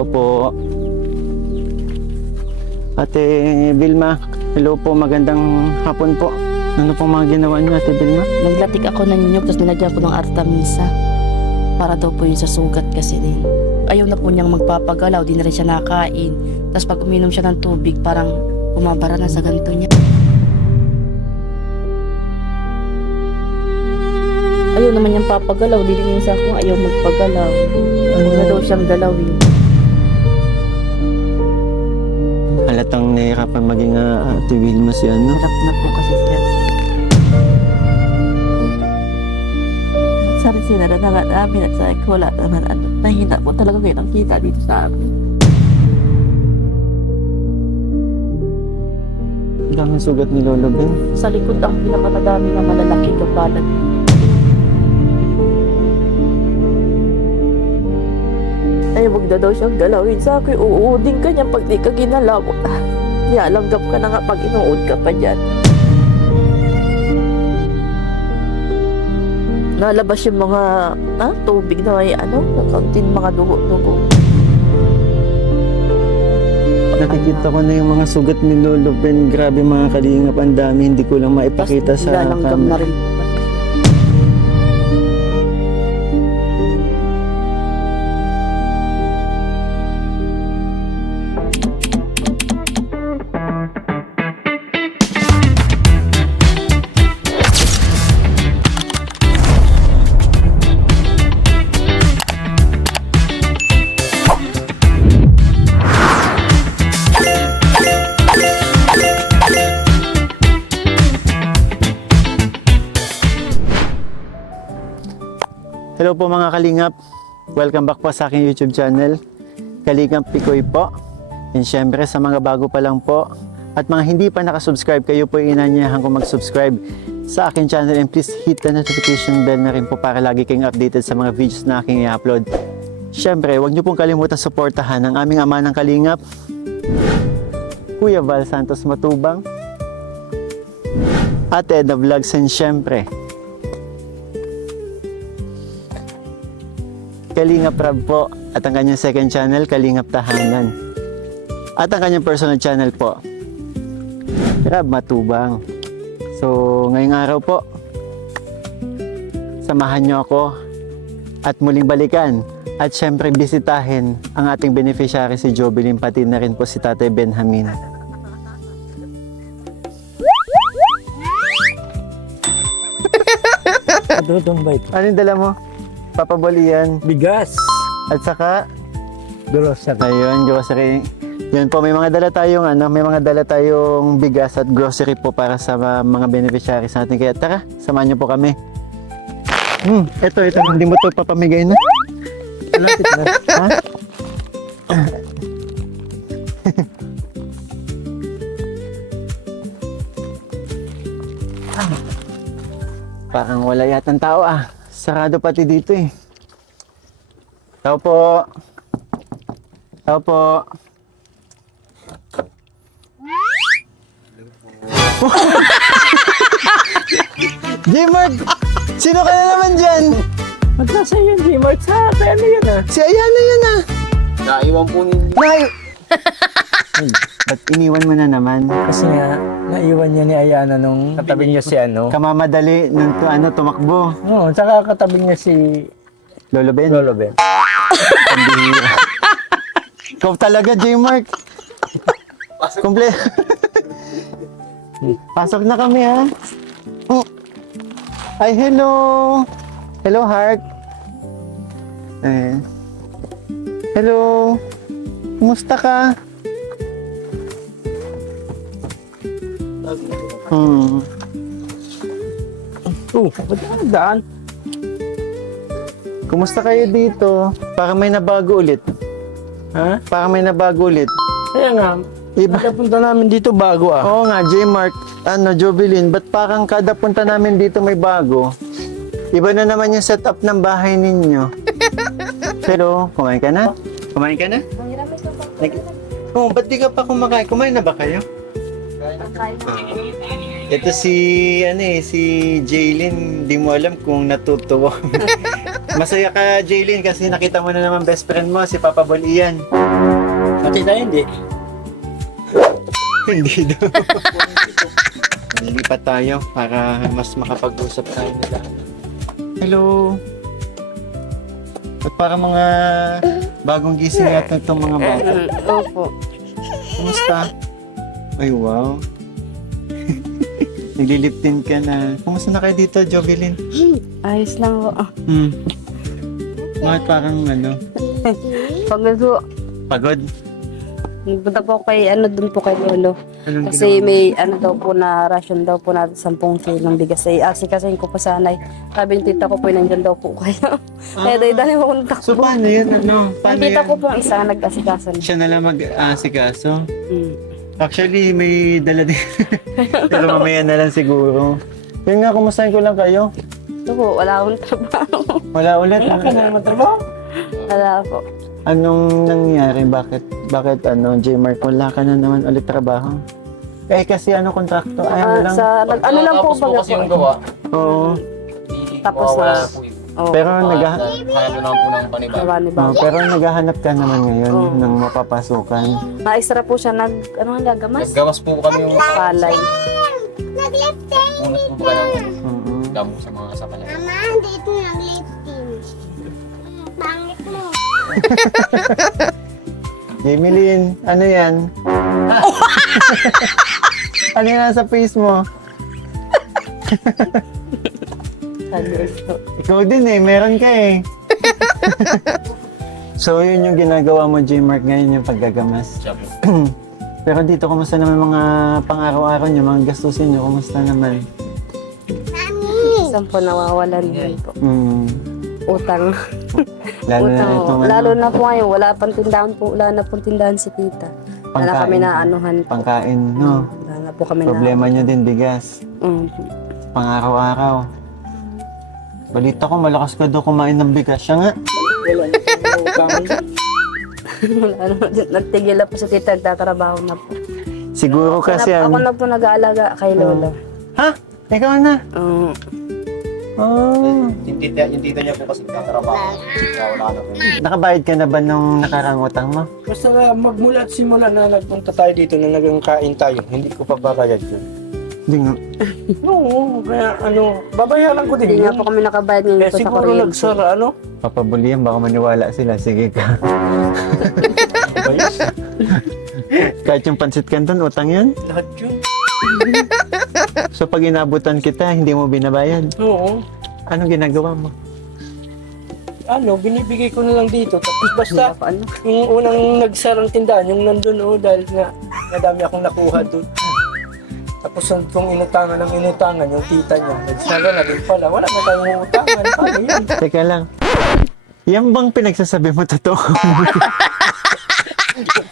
Tao po. Ate Vilma, hello po, magandang hapon po. Ano pong mga ginawa niyo, Ate Vilma? Naglatik ako ng nyug, tapos nilagyan ko ng Artemisa. Para daw po yun sa sugat kasi din. Ayaw na po niyang magpapagalaw, di na rin siya nakain. Tapos pag uminom siya ng tubig, parang bumabara na sa ganito niya. Ayaw naman niyang papagalaw, dilingin sa ako, ayaw magpagalaw. Huwag na daw siyang galawin. Halatang nahihirapan maging Ate Vilma si ano. Harap na po kasi siya. Sabi sinara na nga namin at sabi ko wala naman ano. Nahina po talaga kayo ng kita dito sa amin. Ang daming sugat ni Lolo Ben. Sa likod ang pinakamadami na malalaki kapalat. Ay, wag na daw siyang galawin. Sabi ko, uuudin ka niya pag di ka ginalaw. Yalanggap ka na nga pag inuud ka pa dyan. Nalabas yung mga tubig na may kaunting mga dugo-dugo. Nakikita ko na yung mga sugat ni Lolo Ben. Grabe mga kalingap, ang dami. Hindi ko lang maipakita sa Lalanggam na camera. rin po. Hello po mga kalingap. Welcome back po sa aking YouTube channel. Kalingap Pikoy po. And syempre sa mga bago pa lang po at mga hindi pa nakasubscribe, kayo po inanyayahan ko mag-subscribe sa aking channel and please hit the notification bell na rin po para lagi kayong updated sa mga videos na aking i-upload. Syempre, huwag niyo pong kalimutan suportahan ang aming ama ng kalingap, Kuya Val Santos Matubang, at Edna Vlogs, and syempre Kalingap Rab po at ang kanyang second channel, Kalingap Tahanan. At ang kanyang personal channel po, Rab Matubang. So, ngayong araw po, samahan niyo ako at muling balikan at syempre bisitahin ang ating beneficiary si Jovelyn, pati na rin po si Tatay Benjamin. Dudong ba ito? Anong dala mo? Papaboli yan. Bigas. At saka, Grocery. ayun, grocery. Yun po, may mga dala tayong may mga dala tayong bigas at grocery po para sa mga beneficiaries natin. Kaya tara, samahan niyo po kami. Ito, hindi mo to papamigay na. Malapit na. Ha? Parang wala yatang tao Sarado pati dito eh. Tao po. Tao po. J-Mart! Sino ka na naman dyan? Magkasa yun, G-Mart. Sa kaya ano yun Si Ayana yun Naiwan po ninyo. Nay! Ba't iniwan mo na naman? Kasi nga, naiwan niya ni Ayana nung katabi niya si Kamamadali nung tumakbo. Oo, tsaka katabi niya si Lolo Ben? Lolo Ben. Pambihira. Ikaw talaga, J-Mark. Komple. Pasok na kami, ha? Ay, hello. Hello, Heart. Hello. Kumusta ka? Ba't ka nagdaan? Kumusta kayo dito? Parang may nabago ulit. Ha? Parang may nabago ulit. Kaya nga, Iba. kada punta namin dito bago Oo nga, J-Mark. Jovelyn, ba't parang kada punta namin dito may bago? Iba na naman yung setup ng bahay ninyo. Pero, kumain ka na? Kumain ka na? Ba't di ka pa kumakain? Kumain na ba kayo? Ito si Jaylin, di mo alam kung natutuwa. Masaya ka, Jaylin, kasi nakita mo na naman best friend mo, si Papa Bol Ian. Pati tayo hindi. Hindi daw. Lilipat tayo para mas makapag-usap tayo nila. Hello. At para mga bagong gising natin itong mga bata. Opo. Kumusta? Ay, wow. Nagliliptin ka na. Kumusta na kayo dito, Jovelyn? Ayos lang po. Bakit parang ano? Pagod po. Pagod? Nagpunta po kay, doon po kay Lolo. Anong Kasi ginawa mo? may, daw po na ration daw po na 10 kilong bigas. Kasi ko pa sanay. Sabi ng tita ko po, nandiyan daw po kayo. Kaya dahil ako nagtakbo. So, paano yun? Ano? Ang Paano tita yan? ko po ang isa, nag-asikaso na. Siya na lang mag-asikaso. Mm. Actually, may dala din. Pero mamaya na lang siguro. Yun nga, kumustahin ko lang kayo. Ito po, wala akong trabaho. Wala ulit. Wala ka na naman trabaho. Wala po. Anong nangyari? Bakit J-Mark, wala ka na naman ulit trabaho? Eh, kasi kontrakto? Ay, ano lang? Ano lang po Tapos po baga kasi po. yung gawa. Oo. Tapos Mawawala na. na po yun. Oh, Pero, Kaya na lang po ng panibago. gawa ni Bang. pero naghahanap ka naman ngayon Oo. ng mapapasukan. Na-extra po siya ano nga gagamas? Naggawas po kami yung Palay. unat po ba ng Oo. damo sa mga sakala. Dito naglifting. Pangit mo. Jamelyn, ano yan? Ano yan nasa face mo? Ikaw din meron ka eh. So yun yung ginagawa mo, J-Mark, ngayon yung paggagamas. Siya po. Pero dito, kumusta naman mga pang-araw-araw nyo, mga gastusin nyo, kumusta naman? Isang po nawawalan din po. Utang. Lalo na Utang. itong Lalo na po ngayon, wala na pong tindahan si tita. Wala Pangkain. kami na anuhan po. pangkain, no? Wala na po kami Problema nyo din, bigas. Pang-araw-araw. Balita ko, malakas ka daw kumain ng bigas. Siya nga. Wala na pang utang. Wala na. Nagtigil na po si tita, nagtatrabaho na po. Siguro kasi Ako na po nag-aalaga kay Lola. Ha? Ikaw na? Mm. Oh. Yung tita niya po kasi nagtatrabaho. Kaya wala na po. Nakabayad ka na ba nung nakarang utang mo? Basta na magmula at simula na nagpunta tayo dito na nagkakain tayo, hindi ko pa babayad yun. Hindi nga. Oo, kaya babayaran ko din Hindi nga yun. po kami nakabayad ngayon Eh, po sa siguro kuryente. nagsara, Papabulihan, baka maniwala sila. Sige ka. Bayos. Kahit yung pansit canton, utang yan. Lahat yun. So pag inabutan kita, hindi mo binabayad. Oo. Anong ginagawa mo? Binibigay ko na lang dito. Tapos basta, Hindi ako ano. yung unang nagsarang tindahan, yung nandun dahil nga nadami akong nakuha doon. Tapos kung inutangan yung tita niya, nagsara na rin pala. Wala na tayong utangan. Paano yun? Teka lang. Yan bang pinagsasabi mo totoo?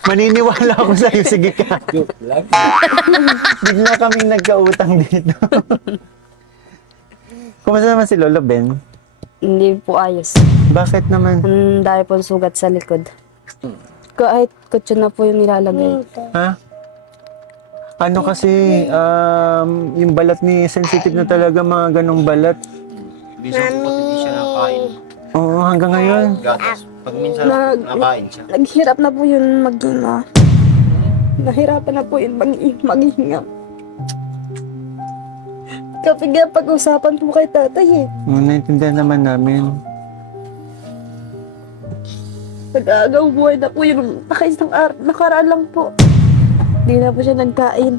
Maniniwala ako sa'yo. Sige ka. Joke lang. Bigla kaming nagkautang dito. Kumusta naman si Lolo Ben? Hindi po ayos. Bakit naman? Ang dahil po sugat sa likod. Kahit kutso na po yung nilalagay. Ha? Ano kasi, yung balat ni sensitive na talaga, mga ganong balat. Bisa po hindi siya nakain. Oo, hanggang ngayon. Gatas. Pag minsan nakain siya. Naghirap na po yun maghinga. Nahirapan na po yun maghinga. Kapag nga pag-usapan po kay tatay Naintindihan naman namin. Nag-aagaw buhay na po yun. Nakaisang nakaraan lang po. Hindi na po siya nagkain.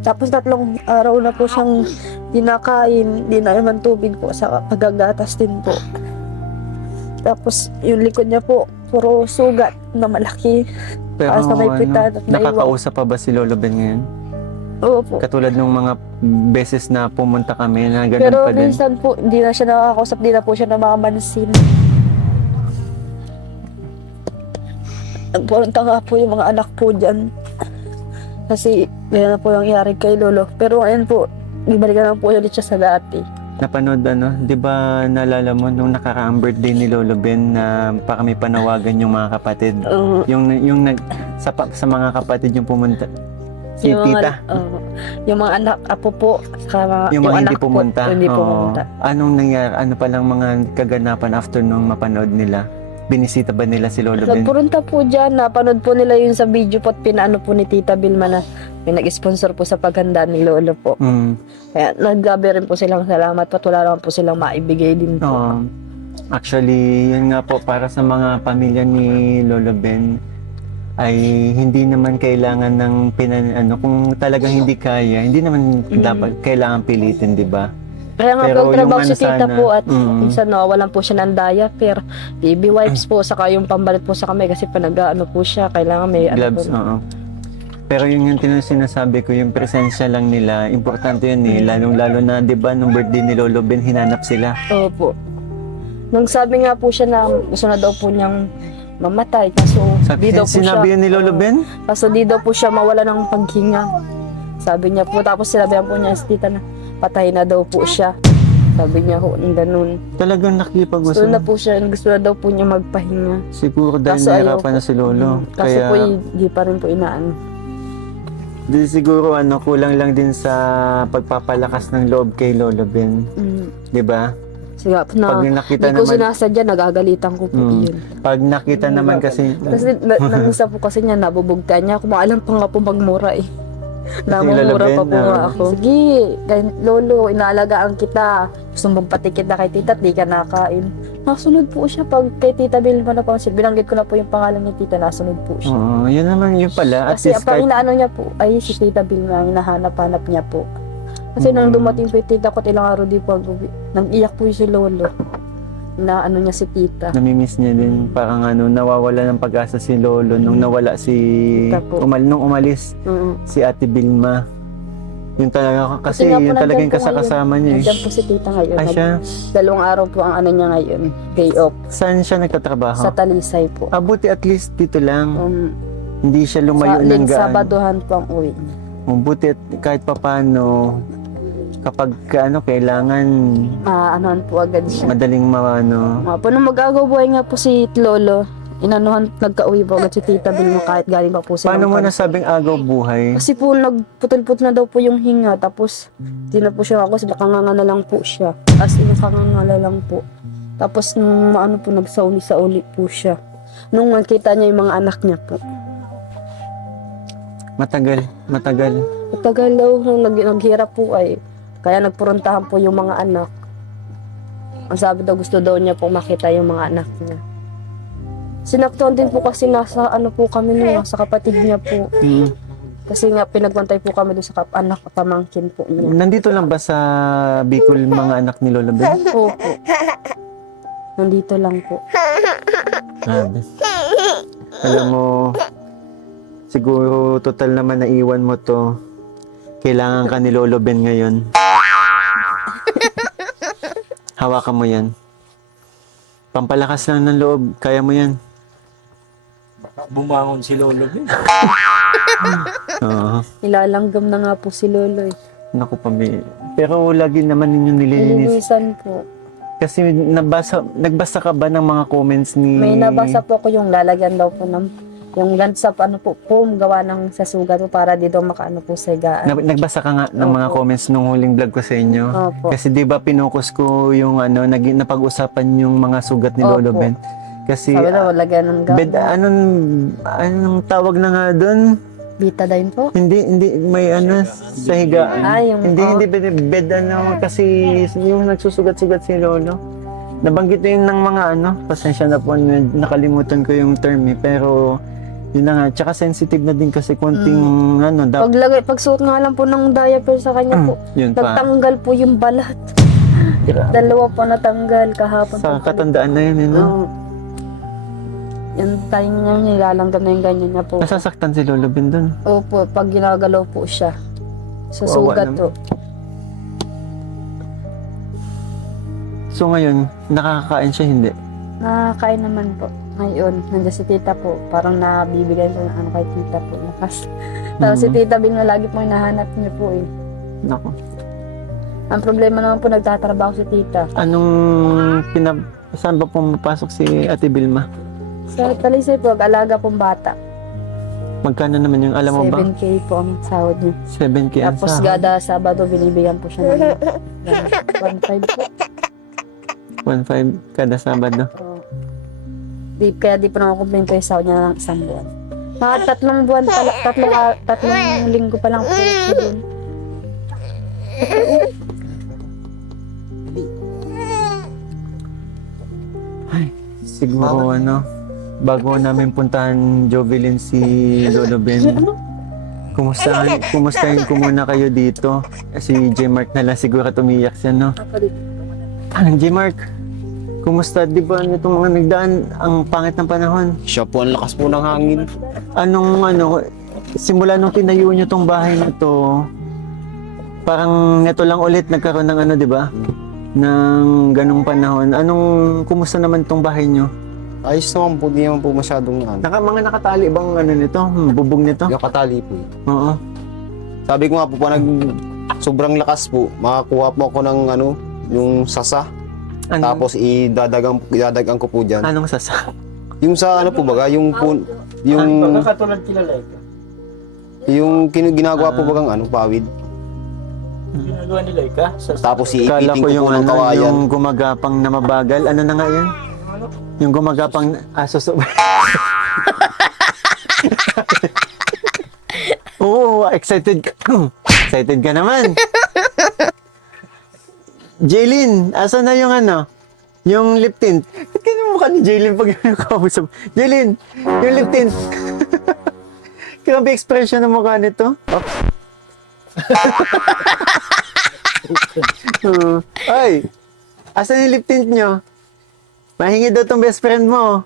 Tapos 3 araw na po siyang dinakain. Di na naman tubig po sa pagagatas din po. Tapos yung likod niya po, puro sugat na malaki. Pero Taas na may pitan at may nakakausap pa ba si Lolo Ben ngayon? Oo po. Katulad nung mga beses na pumunta kami na ganun Pero pa din. minsan po, hindi na siya nakakausap, hindi na po siya namamansin. Nagpunta nga po yung mga anak po dyan. Kasi ganyan na po yung nangyari kay Lolo. Pero ngayon po, ibalikan na po ulit siya sa dati. Napanood di ba naalala mo nung nakaraang birthday ni Lolo Ben na pa kami panawagan yung mga kapatid? Yung sa mga kapatid yung pumunta Si tita. Yung mga anak, apo po, saka Yung mga hindi anak po, pumunta. hindi Oo. pumunta. Anong nangyari? Ano palang mga kaganapan after nung mapanood nila? Binisita ba nila si Lolo Ben? Nagpunta po dyan, napanood po nila yun sa video po at pinaano po ni Tita Vilma na pinag-sponsor po sa paghanda ni Lolo po. Mm. Kaya naggabi rin po silang salamat at wala naman po silang maibigay din po. Oo. Actually, yun nga po, para sa mga pamilya ni Lolo Ben, ay hindi naman kailangan ng kung talagang hindi kaya, hindi naman dapat kailangan pilitin, di ba? Kaya nga Pero po, trabaho yung si ano Tita sana, po at mm. minsan nawawalan po siya ng diaper, baby wipes po, saka yung pambalit po sa kamay kasi panag-ano po siya, kailangan may Gloves, ano po. oo. Pero yung sinasabi ko, yung presensya lang nila, importante yun eh. Lalong-lalo na, di ba, nung birthday ni Lolo Ben, hinanap sila. Opo. Nung sabi nga po siya na gusto na daw po niyang mamatay, kaso di daw po Sinabi siya, yun ni Lolo Ben? kaso di daw po siya mawala ng paghinga. Sabi niya po, tapos sinabihan po niya si Tita na patay na daw po siya. Sabi niya ho, ng ganun. Talagang Gusto na po siya, gusto na daw po niya magpahinga. Siguro dahil Kaso nahirapan na si Lolo. Kasi po, di pa rin po inaano. Di siguro kulang lang din sa pagpapalakas ng loob kay Lolo Ben. Di ba? Sige po na, Pag nakita di ko naman, sinasadya, nagagalitan ko po yun. pag nakita naman kasi, Kasi nangisa po kasi niya, nabubugtan niya. Kumaalam pa nga po magmura eh. Lolo Namumura pa Ben, po nga ako. Sige, Lolo, inaalagaan kita. Gusto mong patikit na kay tita at di ka nakain. Nasunod po siya pag kay Tita Vilma na po. Binanggit ko na po yung pangalan ni tita, nasunod po siya. oo, yun naman yun pala. At Kasi least pag kahit, inaano niya po, ay si Tita Vilma, hinahanap-hanap niya po. Kasi nang dumating po yung tita ko, at ilang araw di po nang iyak po yung si Lolo. Na ano niya si tita. namimiss niya din. Parang nawawala ng pag-asa si Lolo nung nawala si, Tita po. nung umalis si Ate Vilma. Yun talaga, kasi nga po, yun talaga nandyan yung po kasama niya eh. Nandiyan po si tita ngayon. Ah, siya? Dalawang araw po ang ano niya ngayon, day off. Saan siya nagtatrabaho? Sa Talisay po. Buti at least dito lang. Hindi siya lumayo ng gaan. Sabaduhan po ang uwi niya. Buti at kahit papano, kapag kailangan Anohan po agad siya. madaling Po, nung mag-agaw buhay nga po si Lolo, inanuhan, nagka-uwi po agad si Tita Vilma kahit galing pa po siya. Paano mo nasabing agaw buhay? Kasi po nagputol-putol na daw po yung hinga, tapos di na po siya ako, nakanganga na lang po siya. As in, nakanganga lang po. Tapos nung po, nagsauli-sauli po siya. Nung nakita niya yung mga anak niya po. Matagal. Matagal daw nung naghirap po ay, kaya nagpuruntahan po yung mga anak. Ang sabi daw, gusto daw niya po makita yung mga anak niya. Sinaktuan din po kasi nasa po kami nung sa kapatid niya po. Kasi nga pinagbantay po kami doon sa anak pamangkin po niya. Nandito lang ba sa Bicol mga anak ni Lolo Ben? Opo. Nandito lang po. Grabe. Alam mo, siguro total naman naiwan mo to. Kailangan ka ni Lolo Ben ngayon. Hawakan mo yan. Pampalakas lang ng loob. Kaya mo yan. Bumangon si Lolo Ben. Oo. Nilalanggam na nga po si Lolo eh. Naku, Pami. Pero lagi naman ninyo nililinis. Nilinisan po. Kasi nagbasa ka ba ng mga comments ni... May nabasa po ko yung lalagyan daw po ng yung landsap foam gawa ng sa sugat po para di daw makaano po sa higaan. Nagbasa ka nga ng mga Opo. comments nung huling vlog ko sa inyo. Opo. Kasi di ba pinukus ko yung napag-usapan yung mga sugat ni Lolo Opo. Ben. Kasi Sabi daw, lagyan ng bed, gamot. anong tawag na nga doon? Betadine po. Hindi may sa higaan. Yung Hindi bed kasi yung nagsusugat-sugat si Lolo. Nabanggit yun ng mga pasensya na po, nakalimutan ko yung term pero yun na nga, tsaka sensitive na din kasi konting Pagsuot nga lang po ng diaper sa kanya po, yun pa. nagtanggal po yung balat. Dalawa po natanggal kahapon. Sa katandaan na yun, Yung tayo niya nilalanggam na yung ganyan niya po. Nasasaktan si Lolo Ben doon. Opo, pag ginagalaw po siya. Sa Kawawa sugat naman. po. So ngayon, nakakakain siya hindi? Nakakain naman po. Ngayon, nandiyan si tita po. Parang nabibigay ko ng kay tita po. Tapos si tita Vilma lagi po hinahanap niya po eh. Nako. Ang problema naman po, nagtatrabaho si tita. Saan ba pumapasok si Ate Vilma? Sa Talisay po, alaga pong bata. Magkano naman yung alam mo ba? 7K po ang sahod niya. 7K ang Tapos sahod. gada Sabado, binibigyan po siya ng 1.5 po. 1.5 kada Sabado. Kaya di pa nakakomplain po yung sahod niya ng isang buwan. Mga 3 buwan pa lang, 3 linggo pa lang po siya dun. Siguro bago namin puntahan Jovelyn si Lolo Ben, kumustahin ko muna kayo dito. Si J. Mark na lang siguro tumiyak siya, no? J. Mark, kumusta? Di ba itong mga nagdaan, ang pangit ng panahon? Siya po, ang lakas po ng hangin. Simula nung tinayo nyo tong bahay na to, parang neto lang ulit nagkaroon ng di ba? Ng ganong panahon. Kumusta naman tong bahay nyo? Ayos naman po, di naman po masyadong Mga nakatali bang nito? Bubong nito? Yung katali po. Oo. Sabi ko nga po, pag sobrang lakas po, makakuha po ako ng yung sasa. Tapos idadagang ko po dyan. Anong sasa? Yung sa po baga, yung Baka katulad kilala ito. yung ginagawa po bagang pawid. Ginagawa nila ika. Tapos Kala iipiting ko ko yung po ng kawayan. yung gumagapang na mabagal. Ano na nga yun? Yung gumagapang aso. Oo, excited ka. Excited ka naman. Jaylin, asa na yung yung lip tint? Ba't ganyan mukha ni Jaylin pag yung kausap? Jaylin, yung lip tint. Grabe expression ng mukha nito. Ay, asan yung lip tint nyo? Mahingi daw tong best friend mo.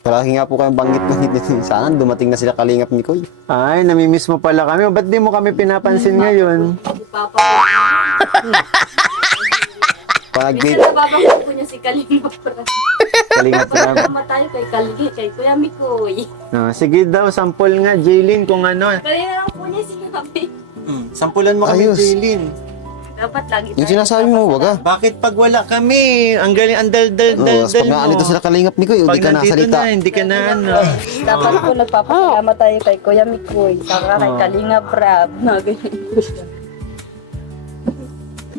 Palagi nga po kayong banggit-banggit dito. Sana dumating na sila kalingap ni Koy. Ay, namimiss mo pala kami. Ba't di mo kami pinapansin ngayon? Pag-bid, Nababangko po niya si Kalinga para. Kalingap Rab. Tama tayo kay Kuya Mikoy. No, sige daw, sample nga, Jaylin, kung ano. Kanina lang po niya sinabi. Sampulan mo kami, Ayos. Jaylin. Dapat lagi yung sinasabi mo, waga. Bakit pag wala kami? Ang galing, ang dal-dal Pag mo. naalito sila kalingap ni Koy, Pag hindi ka nandito nasalita. na, hindi ka na Dapat po nagpapasalamat tayo kay Kuya Mikoy. Saka kay Kalinga Prab.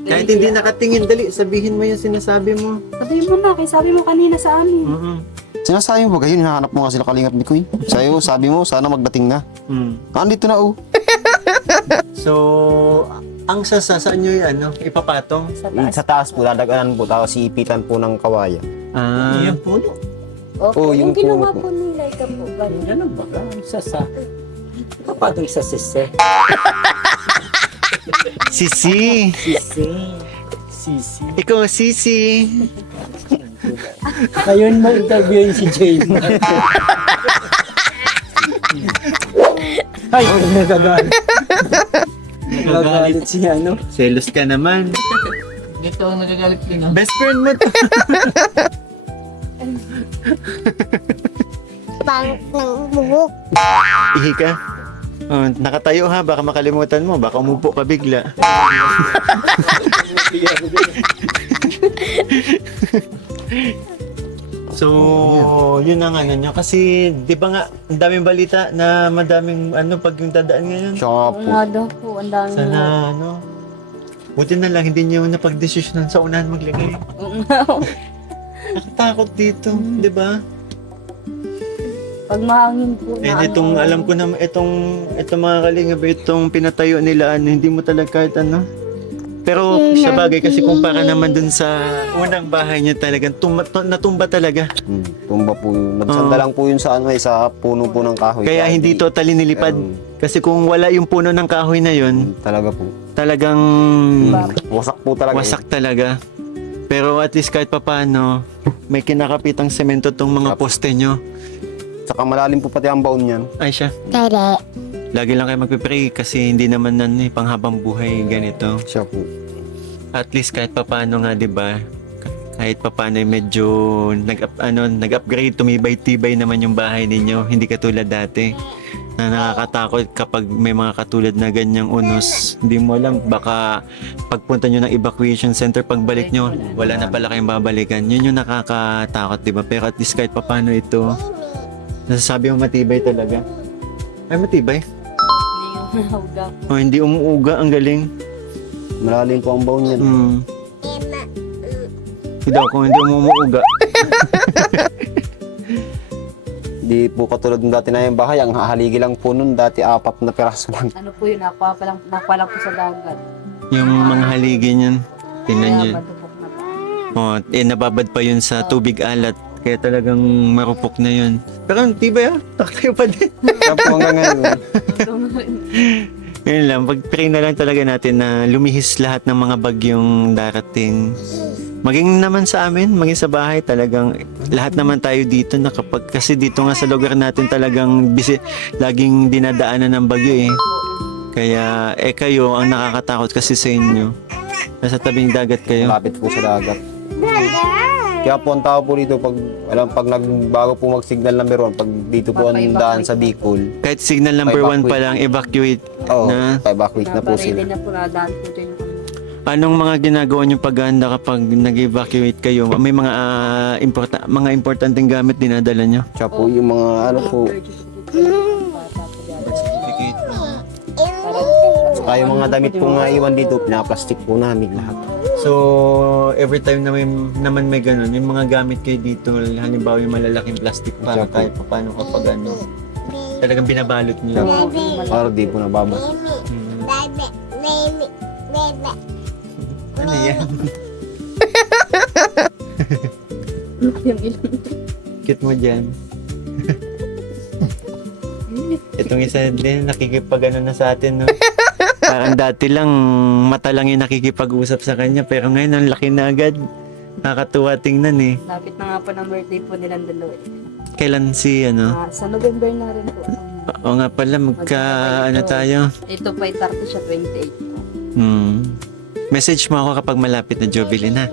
Kahit hindi nakatingin, dali, sabihin mo yung sinasabi mo. Sabihin mo na, kay sabi mo kanina sa amin. Sinasabi mo ba yun, hinahanap mo nga sila kalingap ni Koy. Sa'yo, sabi mo, sana magdating na. Andito na, So, ang saan nyo yung ipapatong? Sa taas. Sa taas po, dadaganan po, tapos iipitan po ng kawayan. Yung puno. Oh, yung ginawa puno po nila ito po. Ganun ba? Ang sasa. Kapatong sa sise. Sisi. Sisi. Ikaw, Sisi. Ngayon mo interviewin si Jane. Ay, nagagalit. Nagagalit si Selos ka naman. Dito ang nagagalit din. Best friend mo to. Pangit ng buhok. Ihi ka. Oh, nakatayo ha, baka makalimutan mo, baka umupo ka bigla. So, yun ang nyo. Kasi, di ba nga, ang daming balita na madaming pag yung dadaan ngayon. Siya nga Oo po. nga daw po, ang dami Sana, na. buti na lang, hindi nyo napag-desisyonan sa unahan maglagay. Nakatakot dito, di ba? Pag mahangin po na Itong, alam ko na, itong mga kalingap, itong pinatayo nila, hindi mo talaga kahit Pero sa bagay kasi kumpara naman dun sa unang bahay niya talagang natumba talaga. Tumba po yun. Nagsanda lang po yun sa sa puno po ng kahoy. Kaya hindi totally nilipad. Kasi kung wala yung puno ng kahoy na yun, Talaga po. talagang Wasak po talaga. wasak talaga. Pero at least kahit papano, may kinakapitang semento tong mga poste nyo. Saka malalim po pati ang baon niyan. Ay siya. Tere. Lagi lang kayo magpipray kasi hindi naman panghabang buhay ganito. Siya po. At least kahit papano nga 'di ba? Kahit papano medyo nag-upgrade, tumibay-tibay naman yung bahay ninyo, hindi katulad dati. Na nakakatakot kapag may mga katulad na ganyang unos. Hindi mo alam, baka pagpunta nyo ng evacuation center, pagbalik nyo, wala na pala kayong babalikan. Yun yung nakakatakot, di ba? Pero at least kahit papano ito, nasasabi mo matibay talaga. Ay, matibay. Hindi yung nauga po. Oh, hindi umuuga. Ang galing. Malalim po ang baon niyan. Hindi daw kung hindi umuuga. Di po katulad ng dati na yung bahay, ang haligi lang po nun, dati 4 na piraso lang. Ano po yun, nakuha lang po sa dagat. Yung mga haligi niyan. Tingnan niyo. Madubok na po. Oh, nababad pa yun sa tubig alat. Kaya talagang marupok na yun. Pero ang tibay taktayo pa din. Kaya po hanggang ngayon, Yun lang, pag-pray na lang talaga natin na lumihis lahat ng mga bagyong darating. Maging naman sa amin, maging sa bahay, talagang lahat naman tayo dito na kapag, kasi dito nga sa lugar natin talagang laging dinadaanan ng bagyo eh. Kaya kayo ang nakakatakot kasi sa inyo. Nasa tabing dagat kayo. malapit po sa dagat. Kaya po ang tao po dito, pag nagbago po mag-signal number 1, pag dito po ang daan sa Bicol, Kahit signal number 1 pa lang, evacuate oo, na. evacuate na po sila. na po nadaan po ito yung Anong mga ginagawa niyong paghahanda kapag nag-evacuate kayo? May mga mga importanteng gamit dinadala niyo? Tsaka po yung mga ano po, saka yung mga damit po nga iwan dito, pinaplastic po namin lahat. So, every time na naman may ganun, may mga gamit kayo dito, halimbawa yung malalaking plastic para Opo. kahit paano kapag ano, talagang binabalot niyo. Para di po nababas. Hmm. Baby, baby, baby. Ano yan? yung ilang. Cute mo dyan. Itong isa din, nakikipag-ano na sa atin, no? Parang dati lang, mata lang yung nakikipag-usap sa kanya, pero ngayon, ang laki na agad. Nakakatuwa tingnan eh. Lapit na nga po ng birthday po nilang dalawa. Kailan si, ano? Sa November na rin po. Oo nga pala, ano tayo? Ito pa ay 30 siya, 28 po. Message mo ako kapag malapit na Jovelyn, ha?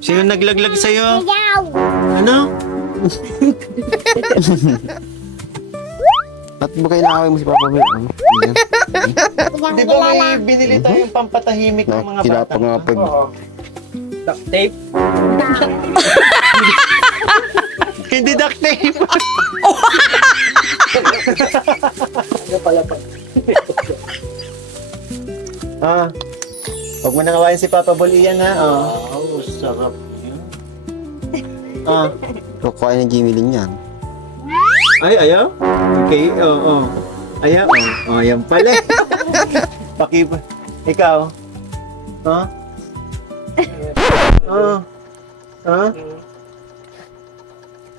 Sino naglaglag sa'yo? Yaw! Ano? Ba't ba kayo nakaway mo si Papa Bear? Ano? Yan. Di ba may binili tayong pampatahimik ng mga bata? Kinapa nga po. Oo. Duct tape. Hindi duct tape. Ano pala pa? Huwag mo nangawain si Papa Bol iyan, ha? Oh, sarap. Kukuha ng Jimmy Lin yan. Ay, ayaw? Okay, oo. Ayaw? Ayan pala. Pakiba. Ikaw?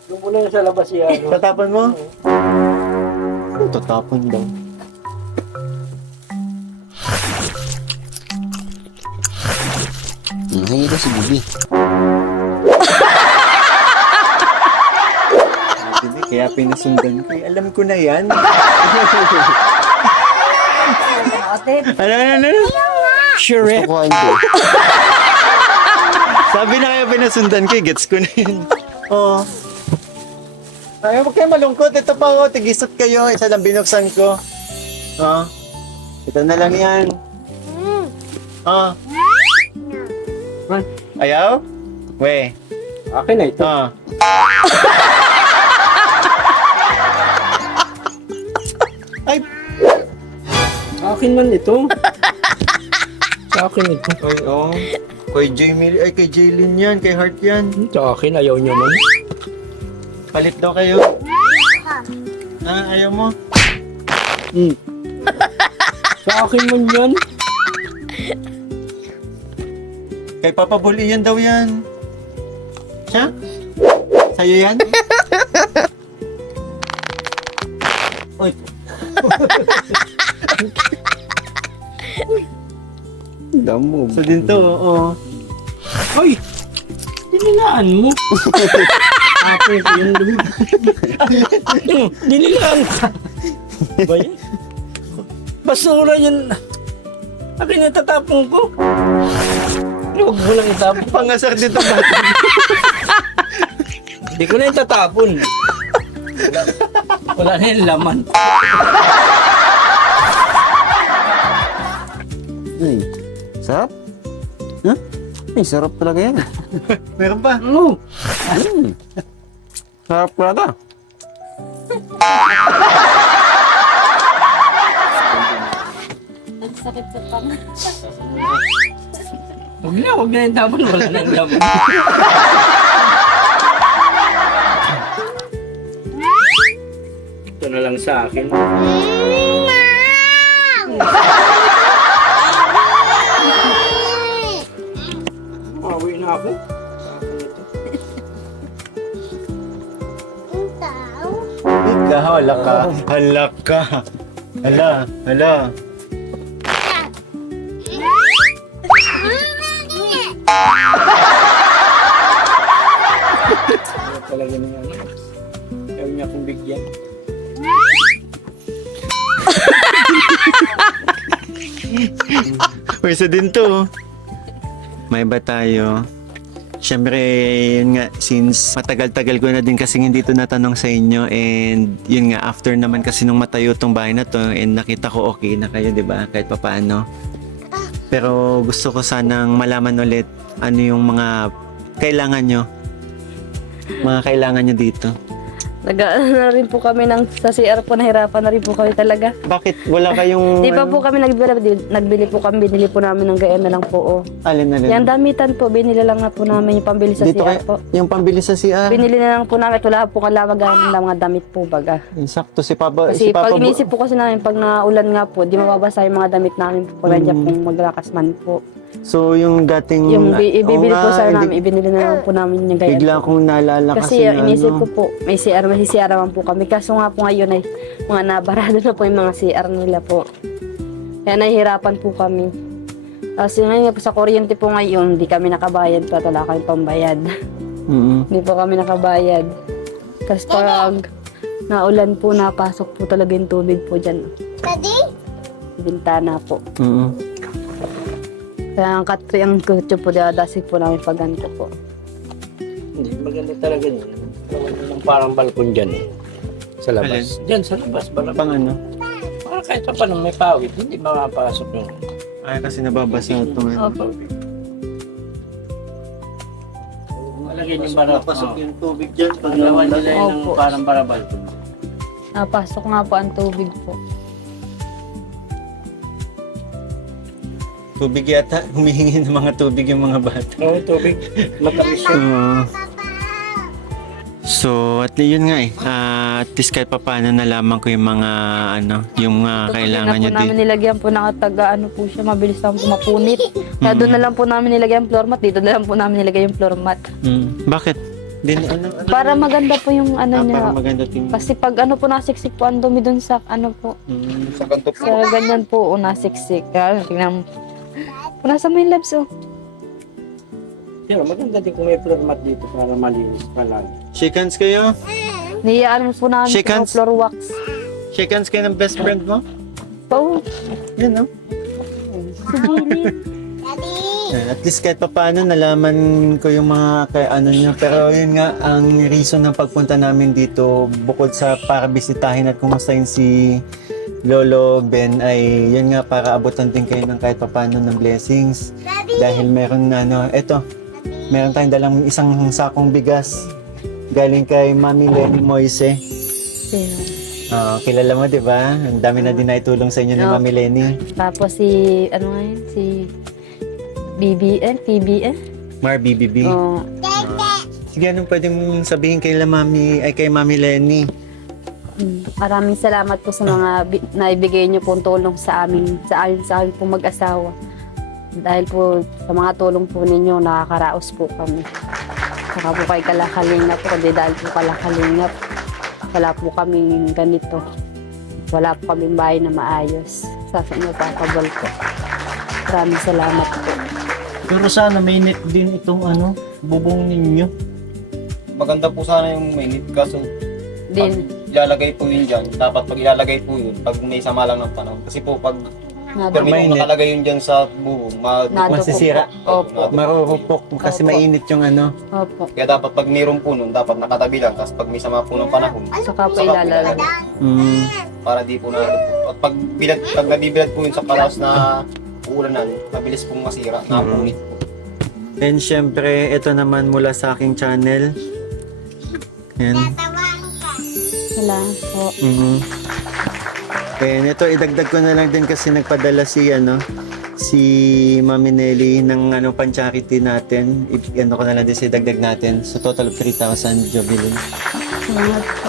Doon muna yung sa labas yan. Tatapon mo? Tatapon daw. Hingi ko si Bibi. Kaya pinasundan ko. Alam ko na yan. Ano? Sure. Gusto ko hindi. Sabi na kaya pinasundan ko, gets ko na yun. Oo. Ay, huwag kayo malungkot. Ito pa ako, tigisot kayo. Isa lang binuksan ko. Ito na lang yan. Ayaw? We. Akin na ito. Ay, Akin man ito. Sa akin ito. ay, Kay Jamie, ay kay Jaylin yan, kay Heart yan. Sa akin, ayaw niyo man. Palit daw kayo. Ayaw mo? Sa akin man yan. Kay Papa Bully yan daw yan. Siya? Sa'yo yan? Uy. Damo. So din to, oo. Ay! Dinilaan mo. Akin, yun doon. Dinilaan ka. Ba yan? Basura yan. Akin yung tatapong ko. Huwag mo lang itapon. Pangasar dito bata. Hindi ko na yung tatapon. Wala na yung laman. Ay, sarap. Huh? Ay, sarap talaga yan. Meron pa? Ano? Sarap talaga. Nagsakit sa pang. Huwag na yung daman, wala nang laman. Ito na lang sa akin. Mawi na ako. Ikaw, hala ka. Hala ka. Hala, hala. Ano talaga niya ano. Ayaw niya akong bigyan. Pwesa din to. May ba tayo? Siyempre, yun nga, since matagal-tagal ko na din kasi hindi ito natanong sa inyo and yun nga, after naman kasi nung matayo tong bahay na to and nakita ko okay na kayo, di ba? Kahit papaano. Pero gusto ko sanang malaman ulit ano yung mga kailangan nyo. Mga kailangan nyo dito. Nag-ano na rin po kami sa CR po, nahirapan na rin po kami talaga. Bakit wala kayong... Di ba po kami nagbili po kami, binili po namin ng gaya na lang po. Alin. Yung damitan po, binili lang nga po namin yung pambili sa Dito CR kayo, po. yung pambili sa CR. Binili na lang po namin at wala po kalamagan ng mga damit po baga. Sakto si Papa. Kasi pag inisip po kasi namin, pag naulan nga po, di mababasa yung mga damit namin po pag nandiyan pong magrakas man po. So yung dating... Yung ibibili Oo po nga, sa hindi- namin, ibinili na lang po namin yung gaya. Bigla kong naalala kasi, Kasi na inisip ano, ko po, may CR naman po kami. Kaso nga po ngayon ay mga nabarado na po yung mga CR nila po. Kaya nahihirapan po kami. Kasi ngayon po sa kuryente po ngayon, hindi kami nakabayad pa, wala kami pambayad. mm Hindi po kami nakabayad. Kasi pag naulan po, napasok po talaga yung tubig po dyan. Daddy? Bintana po. mm Kaya ang kutyo po, dadasig po namin pag ganito po. Hindi, maganda talaga yun. Yung parang balkon dyan eh. Sa labas. Dyan, sa labas. Pang ano? Para kahit pa paano may pawid, hindi makapasok yung... Ay, kasi nababasa ito nga. Opo. Malagay yung bara. yung tubig dyan. Paglawan nila yun ng Opo. parang para balkon. Napasok nga po ang tubig po. Tubig yata. Humihingi ng mga tubig yung mga bata. Oo, tubig. Matamis yun. So, at yun nga eh. At least kahit papaano nalaman ko yung mga yung mga kailangan nyo Doon na po namin din. nilagyan po ng taga po siya, mabilis lang po mapunit. Kaya doon na lang po namin nilagay yung floor mat. Dito na lang po namin nilagay yung floor mat. Bakit? Din, ano? Para maganda po yung Para niya. maganda tingin. Kasi pag po nasiksik po, ang dumi doon sa po. Sa ganito po. Sa ganyan po, nasiksik. Kaya tingnan mo. Nasa may labs oh. Pero maganda din kung may floor mat dito para malinis palagi. Shake hands kayo? Niyaan po namin Shake sa hands. floor wax. Shake hands kayo ng best friend mo? Po. Yun, no? At least kahit papaano nalaman ko yung mga kay ano niya. Pero yun nga, ang reason ng pagpunta namin dito, bukod sa para bisitahin at kumustahin si Lolo Ben, ay yun nga para abutan din kayo ng kahit papaano ng blessings. Dahil meron eto, meron tayong dalang isang sakong bigas galing kay Mami Lenny Moise. Kilala mo, di ba? Ang dami na din naitulong sa inyo ni No. Mami Lenny. Tapos si, si TBN? Mar BBB. Oh, Sige, anong pwede mong sabihin kay Mami Lenny? maraming salamat po sa mga naibigay niyo pong tulong sa amin po mag-asawa. Dahil po sa mga tulong po ninyo, nakakaraos po kami. Saka po kay Kalakalingap po, kundi dahil po Kalakalingap, wala po kaming ganito. Wala po kaming bahay na maayos. Sa inyo papabal po. Maraming salamat po. Pero sana may net din itong bubong ninyo. Maganda po sana yung mainit kaso Din, ilalagay po yun dyan. Dapat pag ilalagay po yun, pag may sama lang ng panahon. Kasi po pag nado permit mainit. nakalagay yun dyan sa bubong, Nado Masisira. po. Opo. Marurupok kasi Opo. mainit yung Opo. kaya dapat pag mayroon po nun, dapat nakatabi lang. Tapos pag may sama po ng panahon, Saka po ilalagay. para di po na at pag nabibilad po yun sa paraos na uulanan, mabilis pong masira, napunit po. And syempre, ito naman mula sa aking channel. Yan. Salamat po. And ito, idagdag ko na lang din kasi nagpadala si Mami Nelly ng pan-charity natin. Ano ko na lang din si dagdag natin. So total of 3,000 Jovelyn. Salamat po.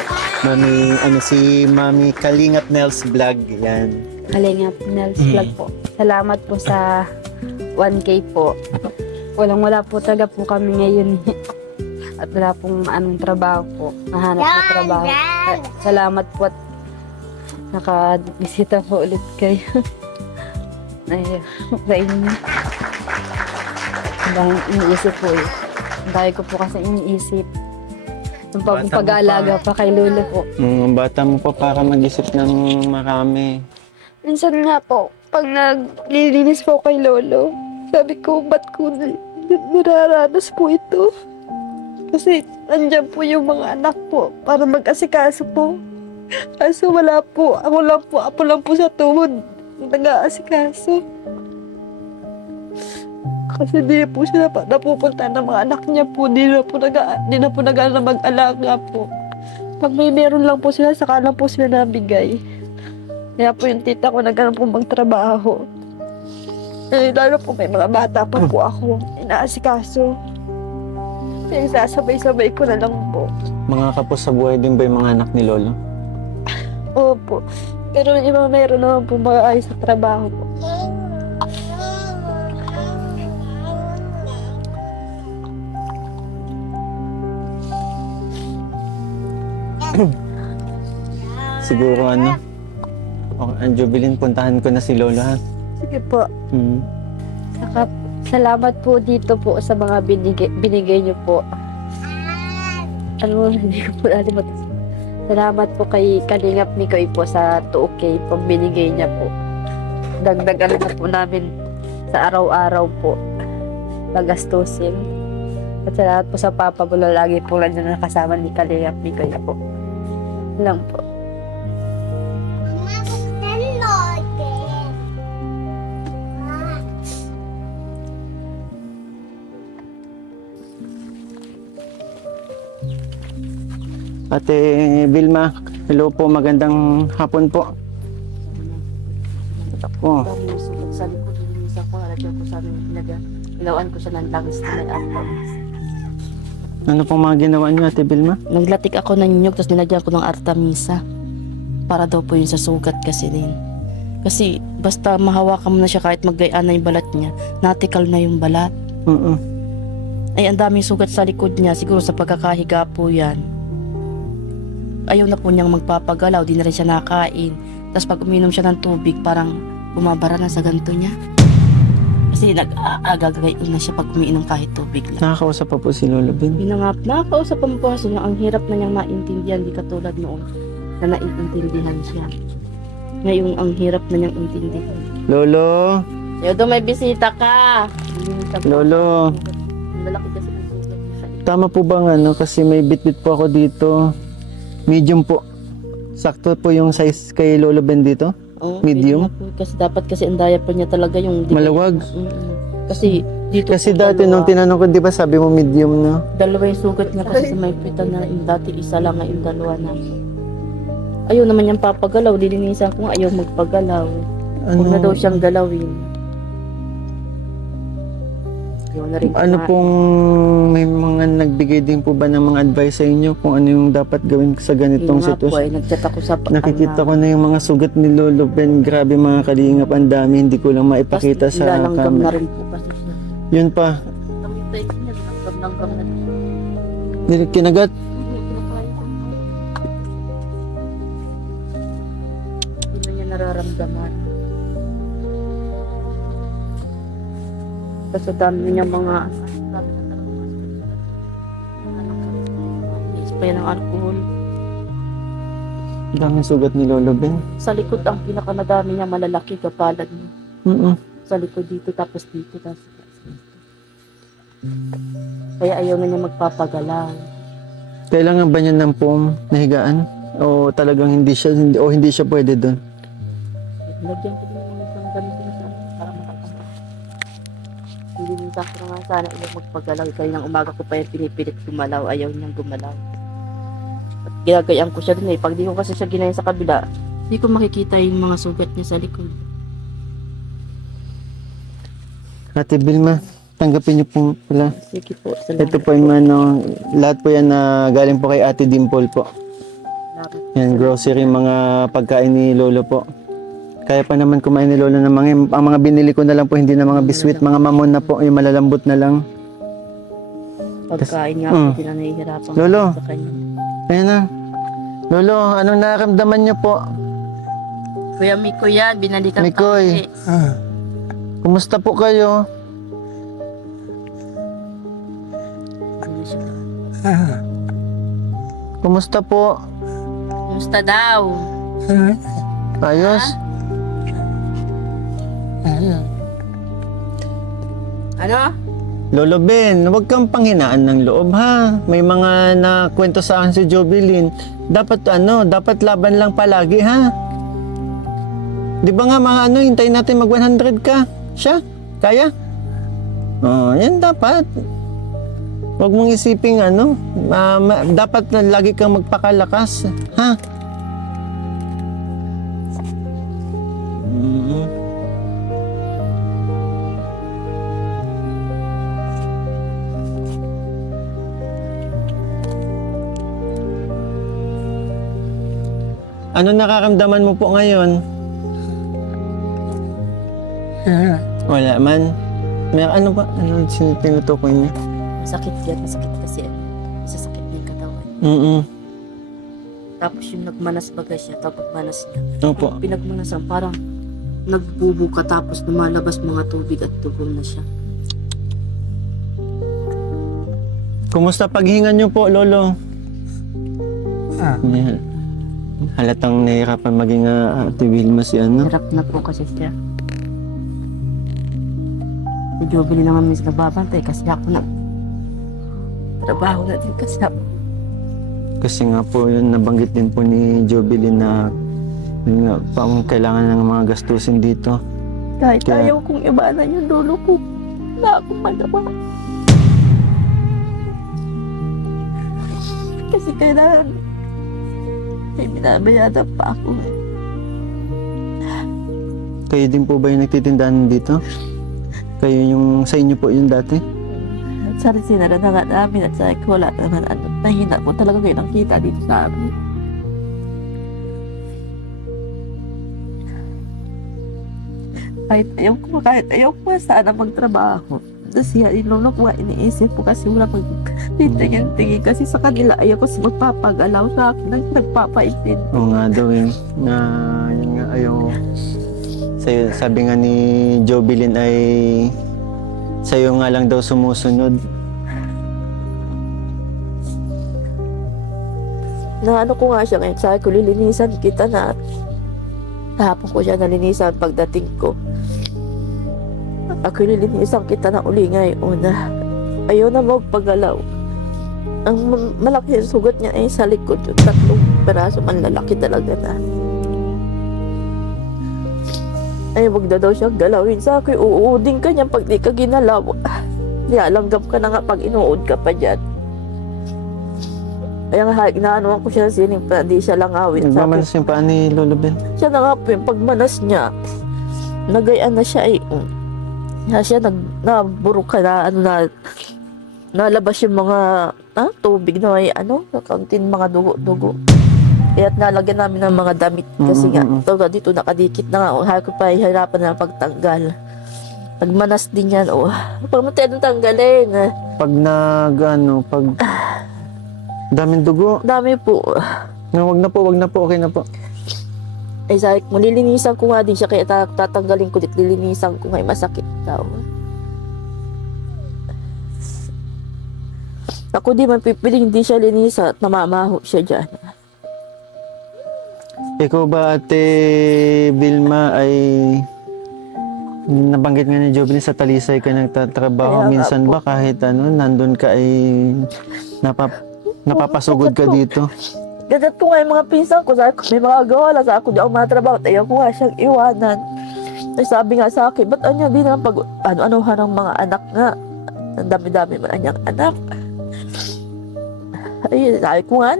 Si Mami Kalingap Nels Vlog. Yan. Kalingap Nels Vlog po. Salamat po sa 1K po. Walang-wala po talaga po kami ngayon. At wala pong anong trabaho po. Mahanap na trabaho. Salamat po at nakabisita po ulit kayo. Ay, sa inyo. Dahil iniisip po eh. Dahil ko po kasi iniisip. Yung pag-aalaga pa kay Lolo po. Ang bata mo pa para mag-isip ng marami. Minsan nga po, pag naglilinis po kay Lolo, sabi ko, ba't ko nararanas po ito? Kasi nandiyan po yung mga anak po para mag-asikaso po. Kaso wala po. Ako lang po sa tuhod. Nag-aasikaso. Kasi di po siya napupunta ng mga anak niya po. Di na po nag-aala mag-alaga po. Pag may meron lang po sila, saka lang po sila nabigay. Kaya po yung tita ko nagano po magtrabaho. Eh, lalo po may mga bata pa po ako. Inaasikaso. Kaya sasabay-sabay ko na lang po. Mga kapos sa buhay din ba yung mga anak ni Lolo? Opo. Pero yung iba meron naman po mga ayos sa trabaho po. Siguro Okay, ang Jovelyn, puntahan ko na si Lolo ha. Sige po. Mm. Saka, salamat po dito po sa mga binigay niyo po. Hindi ko po nalimutan. Salamat po kay Kalingap Mikoy po sa 2K pang binigay niya po. Dagdagan na po namin sa araw-araw po. Pagastusin. At salamat po sa Papa Bulo. Lagi po lang na nakasama ni Kalingap Mikoy po. Lang po. Ate Vilma, hello po, magandang hapon po. Oh, Dami yung sugat sa likod. Minsan ko, nalagyan ko sa ilawan ko siya ng langis na may artamis. ano pong mga ginawa niyo, Ate Vilma? Naglatik ako ng nyug, tapos nilagyan ko ng artamisa. Para daw po yun sa sugat kasi din. Kasi basta mahawakan mo na siya kahit maggayaan na yung balat niya, natikal na yung balat. Ay, ang daming sugat sa likod niya. Siguro sa pagkakahiga po yan. Ayaw na po niyang magpapagalaw, di na rin siya nakain. Tapos pag uminom siya ng tubig, parang bumabara na sa ganito niya. Kasi nag-aagagayon na siya pag umiinom kahit tubig lang. Nakakausap pa po si Lolo Ben. Nakakausap pa mo po kasi ang hirap na niyang maintindihan, di katulad noon na naiintindihan siya. Ngayon, ang hirap na niyang intindihan. Lolo! Yodo, may bisita ka! Lolo! Malaki kasi ng sugat niya sa likod. Tama po bang kasi may bitbit po ako dito. Medium po. Sakto po yung size kay Lolo Ben dito. Medium? pwede na po. Kasi dapat kasi ang diaper niya talaga yung Malawag. Kasi dito Kasi po dati nung tinanong ko, di ba sabi mo medium na? dalawa yung sugat niya kasi sa may pitan na yung dati isa lang ngayon dalawa na. Ayaw naman niyang papagalaw, dilinisan ko nga ayaw magpagalaw. Huwag na daw siyang galawin. Ayaw na rin Ano kumain. pong may mga nagbigay din po ba ng mga advice sa inyo kung ano yung dapat gawin sa ganitong Yun nga po sitwasyon? ay nagchat ako sa Nakikita ko na yung mga sugat ni Lolo Ben. Grabe mga kalingap, ang dami. Hindi ko lang maipakita sa nilalanggam na camera. rin po kasi siya. Yun pa. Kamita niya, langgam na rin. Kinagat. Hindi na niya nararamdaman. Kasi dami niya mga spray ng alcohol. Daming sugat ni Lolo Ben. Sa likod ang pinakamadami niya malalaki kapalad niya. Sa likod dito tapos dito tapos dito. Kaya ayaw na niya magpapagalaw. Kailangan ba niya ng foam na higaan? O talagang hindi siya pwede doon? Lagyan ko din ng isang ganito na sana para makatanggal. Hindi din sa akin nga sana ayaw magpagalaw. Kaya ng umaga ko pa yung pinipilit gumalaw. Ayaw niyang gumalaw. Ginagayaan ko siya dun eh. Pag di ko kasi siya ginayan sa kabila, hindi ko makikita yung mga sugat niya sa likod. Ate Vilma, tanggapin niyo po pala. Sige po, salamat. Ito po yung ano, lahat po yan na galing po kay Ate Dimple po. Salamat. Yan, grocery, mga pagkain ni Lolo po. Kaya pa naman kumain ni Lolo ng mga, ang mga binili ko na lang po, hindi na mga biswit, mga mamon na po, yung malalambot na lang. Pagkain nga Mm. po, pinanahihirapan ko Lolo. sa kanya. Ayan na. Lolo, anong nararamdaman niyo po? Kuya Miko yan, binalikan Mikoy. Kumusta po kayo? Kumusta po? Kumusta daw? Ayos? Ano? Lolo Ben, huwag kang panghinaan ng loob ha. May mga nakwento sa akin si Jovelyn. Dapat dapat laban lang palagi ha. Di ba nga mga hintayin natin mag 100 ka? Siya? Kaya? Oh, yan dapat. Huwag mong isiping dapat na lagi kang magpakalakas. Ha? Mm. Ano nakaramdaman mo po ngayon? Wala man. May ano ba? Ano tinutukoy niya? Masakit yan, masakit kasi. Masasakit na yung katawan. Mm. Tapos yung nagmanas baga siya, tapos manas niya. Opo. Pinagmanasan, parang nagbubuka tapos lumalabas mga tubig at dugo na siya. Kumusta paghinga niyo po, Lolo? Yan. Halatang nahihirapan maging Ate Vilma si Hirap na po kasi siya. Si Jovelyn naman minsan nababantay kasi ako na trabaho na din kasi ako. Kasi nga po yun, nabanggit din po ni Jovelyn na yun nga, kailangan ng mga gastusin dito. Kahit Kaya- ayaw kong ibanan yung lolo ko, wala akong magawa. Kasi kailangan may binabayaran pa ako. Kayo din po ba yung nagtitindahan dito? Kayo yung, sa inyo po yung dati? At sa sinara na nga namin at sabi ko wala naman nahina ko talaga kayo ng kita dito sa amin. Kahit ayaw ko sana magtrabaho. Kasi yung lolo ko nga iniisip ko kasi wala pag tingin kasi sa kanila ayaw ko magpapagalaw sa akin nagpapaintindi. Oo nga daw yun. Na, yun nga, ayaw. Sabi nga ni Jovelyn ay sa'yo nga lang daw sumusunod. Na ano ko nga siya ngayon, sabi ko lilinisan kita na. Kahapon ko siya nalinisan pagdating ko. Ako lilinisan kita na uli ngayon na ayaw na magpagalaw. Ang malaki yung sugat niya ay sa likod, yung 3 peraso, manlalaki talaga na. Ay, wag na daw siyang galawin sa akin. Uuudin ka niyan pag di ka ginalaw. Nialanggap ka na nga pag inuud ka pa dyan. Kaya nga, inaanuan ko siya ng sining pa, di siya lang awit. Nagmamanas yung paa ni Lolo Ben. Siya na nga po yung pagmanas niya, nagayaan na siya eh. Siya naburok ka na, nalabas yung mga tubig na may kaunting mga dugo. Kaya't nalagyan namin ng mga damit kasi nga, dito nakadikit na nga, kaya ko pa hihirapan na pagtanggal. Pagmanas din yan, pag matay nang tanggalin. Pag pag daming dugo. Dami po. No, wag na po, okay na po. Ay sabi ko, nilinisan ko nga din siya, kaya tatanggalin ko dit, lilinisan ko nga, masakit daw. Ako di man pipiling, hindi siya linisan at namamaho siya dyan. Ikaw ba, Ate Vilma, ay nabanggit nga ni Jovelyn sa Talisay ka nagtatrabaho? Kaya nga Minsan po. ba kahit nandun ka ay napapasugod ka dito? Ganyan ko nga yung mga pinsan ko, sabi ko, may mga gawa lang sa ako, di ako matrabaho, at ayaw ko nga siyang iwanan. Ay sabi nga sa akin, ba't anya di na pag ano-anuhan ng mga anak nga? Ang dami-dami man anyang anak. Ay, sabi ko nga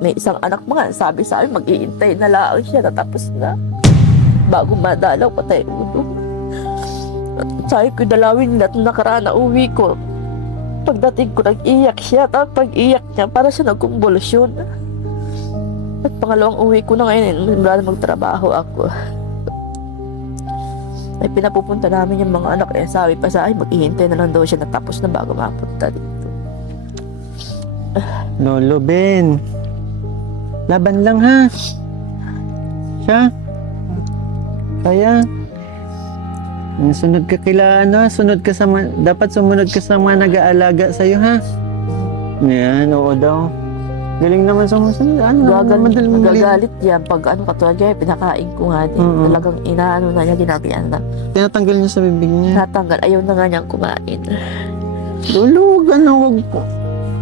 may isang anak mo nga, sabi sa akin, mag-iintay na lang siya, natapos na. Bago madalaw, patay ulo. At sabi ko, dalawin na itong nakaraan na uwi ko. Pagdating ko, nag-iyak siya. Tapos pag-iyak niya, para siya nagkumbulsyon. At pangalawang uwi ko na ngayon, mula na magtrabaho ako. Ay pinapupunta namin yung mga anak. Eh, sabi pa sa akin, mag-ihintay na lang daw siya natapos na bago mapunta dito. Lolo Ben. Laban lang ha. Siya. Kaya. Sunod ka kila ano, sunod ka sa dapat sumunod ka sa mga nag-aalaga sa iyo ha. Yan, oo daw. Galing naman sumusunod. Ano, Magagalit yan pag ano katulad niya, pinakain ko nga din. Talagang inaano na niya, ginabihan na. Tinatanggal niya sa bibig niya. Natanggal, ayaw na nga niyang kumain. Lolo,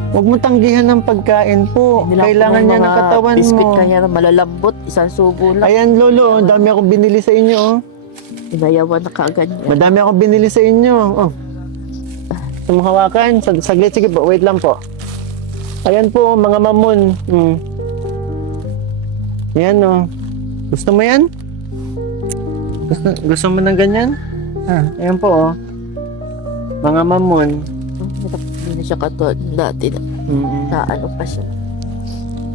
wag mo tanggihan ng pagkain po. Kailangan niya ng katawan mo. Biscuit kanya na malalambot, isang subo lang. Ayan lolo, dami akong binili sa inyo oh. Inayawan na kaagad niya. Madami akong binili sa inyo. Oh. Sumuhawakan. Saglit, sige po. Wait lang po. Ayan po, mga mamon. Ayan oh. Gusto mo yan? Gusto mo ng ganyan? Ayan po oh. Mga mamon. Hindi na siya katulad dati na ano pa siya.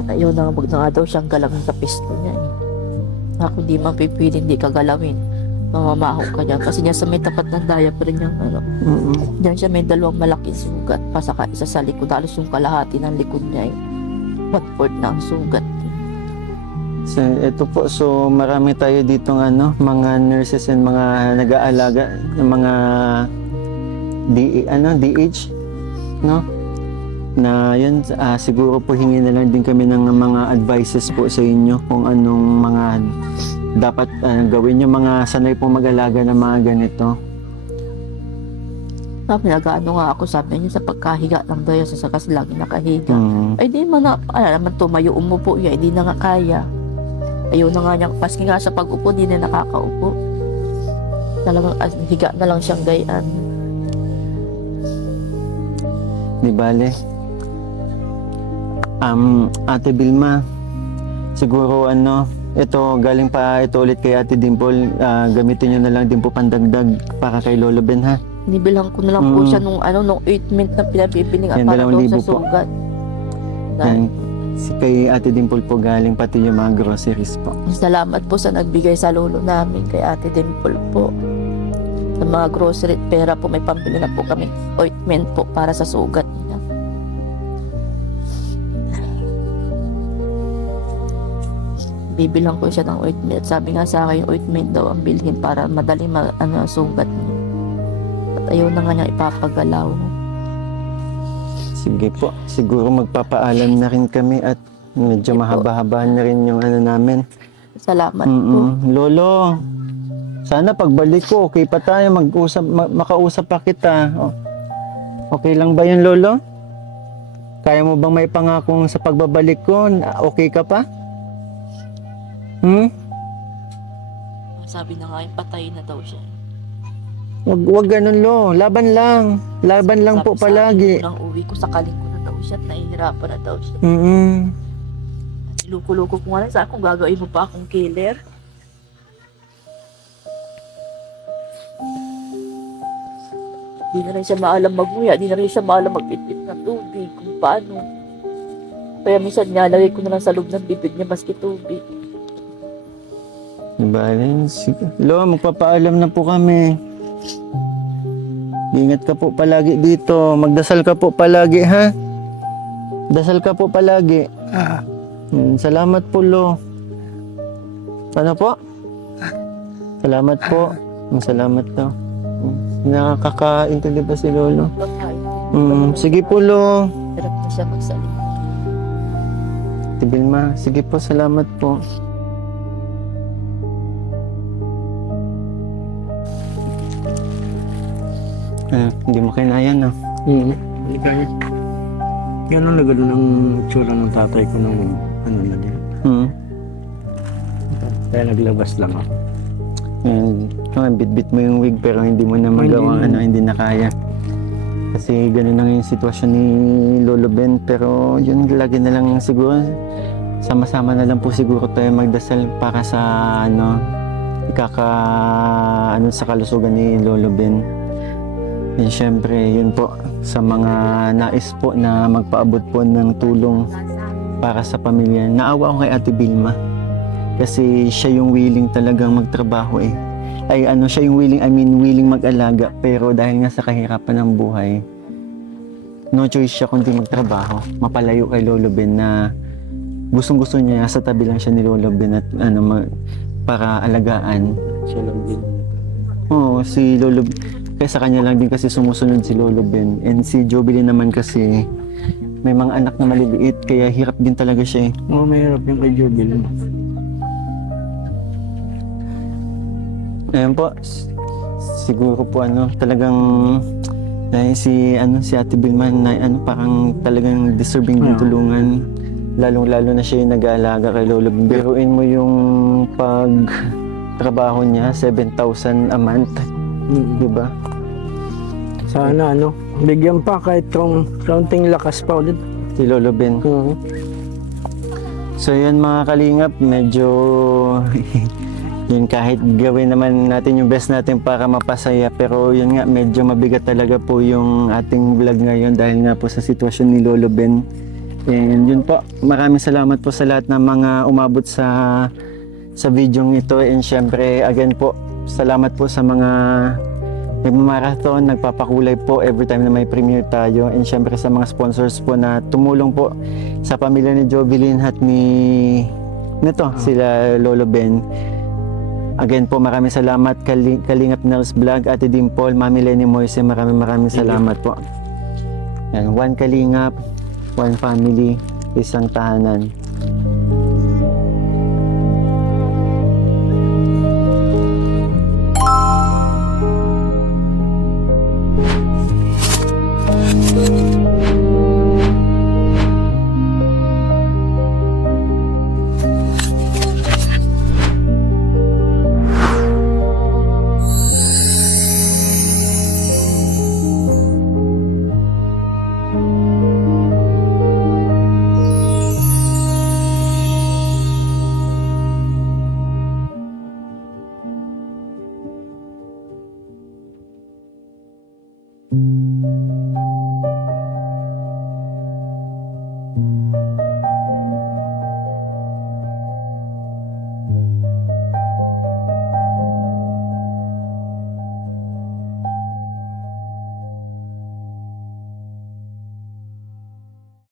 Ayaw na nga daw siyang galawin sa pisto niya. Ako di man pipili, hindi ka galawin. Mamamaho ka niya. Kasi niya sa may tapat ng diaper niyang ano. Diyan siya may dalawang malaking sugat. Pasaka isa sa likod. Halos yung kalahati ng likod niya. 1/4 na ang sugat. So, ito po. So, marami tayo dito ano, mga nurses and mga nag-aalaga ng mga DH, no? Na yun, siguro po hingi na lang din kami ng mga advices po sa inyo kung anong mga dapat gawin yung mga sanay pong mag-alaga ng mga ganito. Sabi nag-ano nga ako, sabi niya sa pagkahiga lang daw yan, sa kasi lagi nakahiga. Ay di man na, naman tumayo, umupo yan, hindi na nga kaya. Ayaw na nga niya, paski nga sa pag-upo, di na nakakaupo. Talagang higa na lang siyang gayaan. Di bale? Ate Vilma, siguro ano, ito galing pa ito ulit kay Ate Dimple, gamitin nyo na lang din po pandagdag para kay Lolo Ben ha. Nibilang ko na lang po siya nung ointment na pinabibiling at Yan, para doon 2,000 sa po. sugat. Yan, kay Ate Dimple po galing pati yung mga groceries po. Salamat po sa nagbigay sa lolo namin kay Ate Dimple po. Sa mga grocery at pera po, may pambili na po kami ointment po para sa sugat niya. Bibilang ko siya ng ointment. Sabi nga sa akin, yung ointment daw ang bilhin para madali sugat niya. At ayaw na nga niya ipapagalaw. Sige po, siguro magpapaalam na rin kami at medyo Sige po. mahaba-habaan na rin yung ano namin. Salamat po. Lolo, sana pagbalik ko, okay pa tayo, makausap pa kita. Okay lang ba yun, Lolo? Kaya mo bang may pangakong sa pagbabalik ko, okay ka pa? Sabi na nga yung patay na daw siya. Wag ganun, Lo. Laban lang. Laban lang po palagi. Nang uwi ko, sakaling ko na daw siya at nahihirapan na daw siya. Luko-luko ko nga lang sa kung gagawin mo pa akong killer. Di na rin siya maalam magmuya, di na rin siya maalam mag-itip ng tubig, kung paano. Kaya minsan nilalagay ko na lang sa loob ng bibig niya maski tubig. Diba? Sige. Lo, magpapaalam na po kami. Ingat ka po palagi dito. Magdasal ka po palagi, ha? Dasal ka po palagi. Salamat po, Lo. Ano po? Salamat po. Salamat daw. Nakakakaintindi ba si Lolo? Sige po, Lo. Hirap na siya magsalita. Tibilma, sige po, salamat po. Hindi mo kinaya, no? Yan ang nagano ng tsura ng tatay ko nung ano na din. Kaya naglabas lang ako. Bit-bit mo yung wig pero hindi mo na magawa, hindi na kaya. Kasi gano'n na yung sitwasyon ni Lolo Ben, pero yun, lagi na lang siguro sama-sama na lang po siguro tayo magdasal para sa ano, sa kalusugan ni Lolo Ben. And syempre, yun po, sa mga nais po na magpaabot po ng tulong para sa pamilya. Naawa ako kay Ate Vilma. Kasi siya yung willing talagang magtrabaho eh. Siya yung willing mag-alaga. Pero dahil nga sa kahirapan ng buhay, no choice siya kundi magtrabaho. Mapalayo kay Lolo Ben na gustong-gusto niya, sa tabi lang siya ni Lolo Ben at para alagaan. Siya lang din. Oo, si Lolo, kaya sa kanya lang din kasi sumusunod si Lolo Ben. And si Jovelyn naman kasi may mga anak na maliliit, kaya hirap din talaga siya eh. Oo, mahirap yung kay Jubil. Ayun po, siguro po talagang dahil si Ate Vilma na parang talagang deserving din tulungan. Lalong-lalo na siya yung nag-aalaga kay Lolo Ben. Biruin mo yung pagtrabaho niya, 7,000 a month. Di ba? Sana bigyan pa kahit kaunting lakas pa ulit. Si Lolo Ben. So yun mga kalingap, medyo yun kahit gawin naman natin yung best natin para mapasaya, pero yun nga medyo mabigat talaga po yung ating vlog ngayon dahil nga po sa sitwasyon ni Lolo Ben. And yun po, maraming salamat po sa lahat ng mga umabot sa video ito. And syempre again po, salamat po sa mga nagmamarathon, nagpapakulay po every time na may premiere tayo. And syempre sa mga sponsors po na tumulong po sa pamilya ni Jovelyn at sila Lolo Ben. Again po, maraming salamat Kalingap Nels Vlog, Ate Dimple, Mami Lenny Moise, maraming salamat po. And one Kalingap, one family, isang tahanan.